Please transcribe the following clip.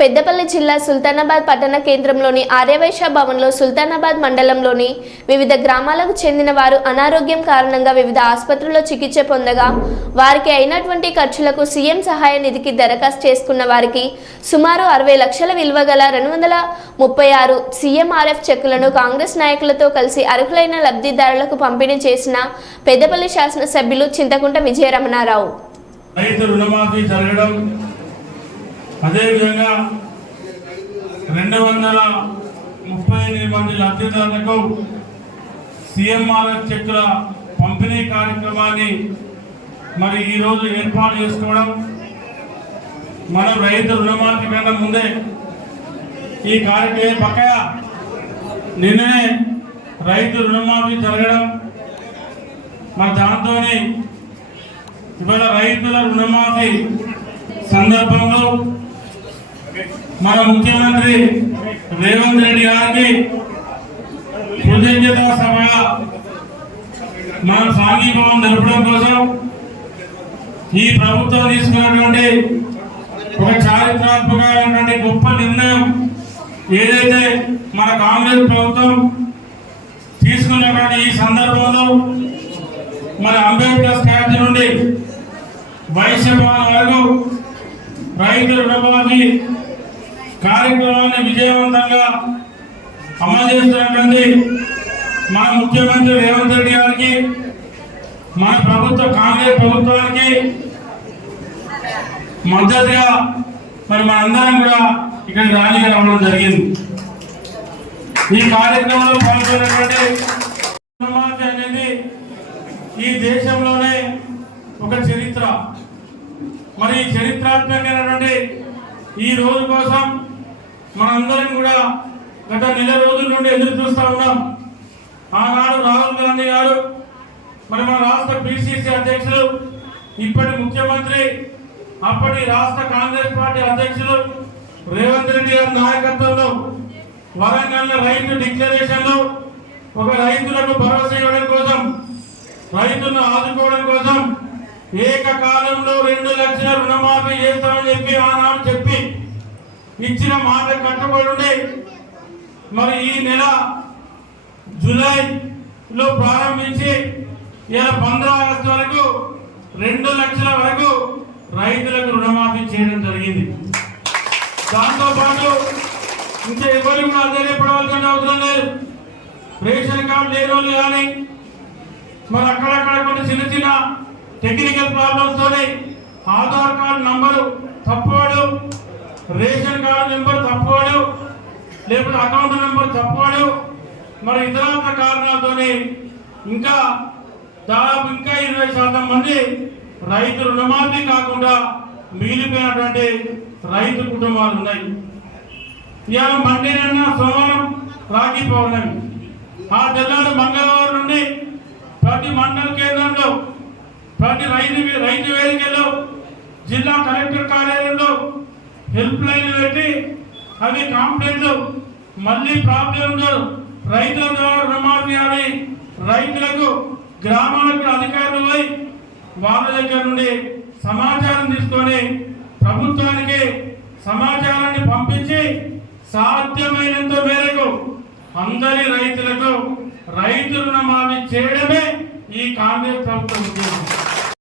పెద్దపల్లి జిల్లా సుల్తానాబాద్ పట్టణ కేంద్రంలోని ఆర్యవైశ్య భవన్లో సుల్తానాబాద్ మండలంలోని వివిధ గ్రామాలకు చెందిన వారు అనారోగ్యం కారణంగా వివిధ ఆసుపత్రుల్లో చికిత్స పొందగా వారికి అయినటువంటి ఖర్చులకు సీఎం సహాయ నిధికి దరఖాస్తు చేసుకున్న వారికి సుమారు అరవై లక్షల విలువ గల రెండు వందల ముప్పై ఆరు సీఎంఆర్ఎఫ్ చెక్కులను కాంగ్రెస్ నాయకులతో కలిసి అర్హులైన లబ్ధిదారులకు పంపిణీ చేసిన పెద్దపల్లి శాసనసభ్యులు చింతకుంట విజయరమణారావు. రైతు రుణమాఫీ జరగడం అదేవిధంగా రెండు వందల ముప్పై ఎనిమిది మంది లబ్ధిదారులకు సిఎంఆర్ఎఫ్ చెక్కుల పంపిణీ కార్యక్రమాన్ని మరి ఈరోజు ఏర్పాటు చేసుకోవడం మనం రైతు రుణమాఫీ కన్నా ముందే ఈ కార్యక్రమం పక్కగా నిన్ననే రైతు రుణమాఫీ జరగడం మరి దాంతోనే ఇవాళ రైతుల రుణమాఫీ సందర్భంలో మన ముఖ్యమంత్రి రేవంత్ రెడ్డి గారికి కృతజ్ఞత సభగా మన సాంఘీభావం జరపడం కోసం ఈ ప్రభుత్వం తీసుకున్నటువంటి ఒక చారిత్రాత్మకమైనటువంటి గొప్ప నిర్ణయం ఏదైతే మన కాంగ్రెస్ ప్రభుత్వం తీసుకున్నటువంటి ఈ సందర్భంలో మన అంబేద్కర్ స్టాచ్యూ నుండి వైశ్యభవన్ వరకు రైతు రుణమాఫీ కార్యక్రమాన్ని విజయవంతంగా అమలు చేస్తున్నటువంటి మన ముఖ్యమంత్రి రేవంత్ రెడ్డి గారికి మన ప్రభుత్వ కాంగ్రెస్ ప్రభుత్వానికి మద్దతుగా మరి మనందరం కూడా ఇక్కడ రాజీ రావడం జరిగింది. ఈ కార్యక్రమంలో పాల్గొన్నటువంటి రుణమాఫీ అనేది ఈ దేశంలోనే ఒక చరిత్ర. మరి ఈ చరిత్రాత్మకమైనటువంటి ఈ రోజు కోసం మనందరం కూడా గత నెల రోజుల నుండి ఎదురు చూస్తా ఉన్నాం. ఆనాడు రాహుల్ గాంధీ గారు మరి మన రాష్ట్ర పిసిసి అధ్యక్షులు ఇప్పటి ముఖ్యమంత్రి అప్పటి రాష్ట్ర కాంగ్రెస్ పార్టీ అధ్యక్షులు రేవంత్ రెడ్డి గారి నాయకత్వంలో వరంగల్ రైతు డిక్లరేషన్లో ఒక రైతులకు భరోసా ఇవ్వడం కోసం రైతులను ఆదుకోవడం కోసం ఏకకాలంలో రెండు లక్షల రుణమాఫీ చేస్తామని చెప్పి ఆనాడు చెప్పి ఇచ్చిన మాట కట్టుబడి మరి ఈ నెల జూలైలో ప్రారంభించి ఇలా పంద్ర ఆగస్టు వరకు రెండు లక్షల వరకు రైతులకు రుణమాఫీ చేయడం జరిగింది. దాంతోపాటు ఇంకా ఎవరు కూడా ఆశ్చర్యపడవలసిన అవసరం లేదు. రేషన్ కార్డు లేని వాళ్ళు కానీ మరి అక్కడక్కడ కొన్ని చిన్న చిన్న టెక్నికల్ ప్రాబ్లమ్స్తోనే ఆధార్ కార్డు నంబరు తప్పు రేషన్ కార్డు నెంబర్ తప్పువాడు లేకపోతే అకౌంట్ నెంబర్ తప్పువాడు మరి ఇతరాత్ర కారణాలతోనే ఇంకా దాదాపు ఇంకా ఇరవై శాతం మంది రైతు రుణమాఫీ కాకుండా మిగిలిపోయినటువంటి రైతు కుటుంబాలు ఉన్నాయి. ఇవాళ మండే నిన్న సోమవారం రాఖీ పౌర్ణమి. ఆ తెల్లాడు మంగళవారం నుండి ప్రతి మండల కేంద్రంలో ప్రతి రైతు రైతు వేదికలో జిల్లా కలెక్టర్ కార్యాలయంలో హెల్ప్ లైన్ పెట్టి అవి కంప్లైంట్లు మళ్ళీ ప్రాబ్లంలో రైతుల ద్వారా రుణమాఫీ అని రైతులకు గ్రామాలకు అధికారులు పోయి వాళ్ళ దగ్గర నుండి సమాచారం తీసుకొని ప్రభుత్వానికి సమాచారాన్ని పంపించి సాధ్యమైనంత మేరకు అందరి రైతులకు రైతు రుణమాఫీ చేయడమే ఈ కాంగ్రెస్ ప్రభుత్వం ఉద్యోగం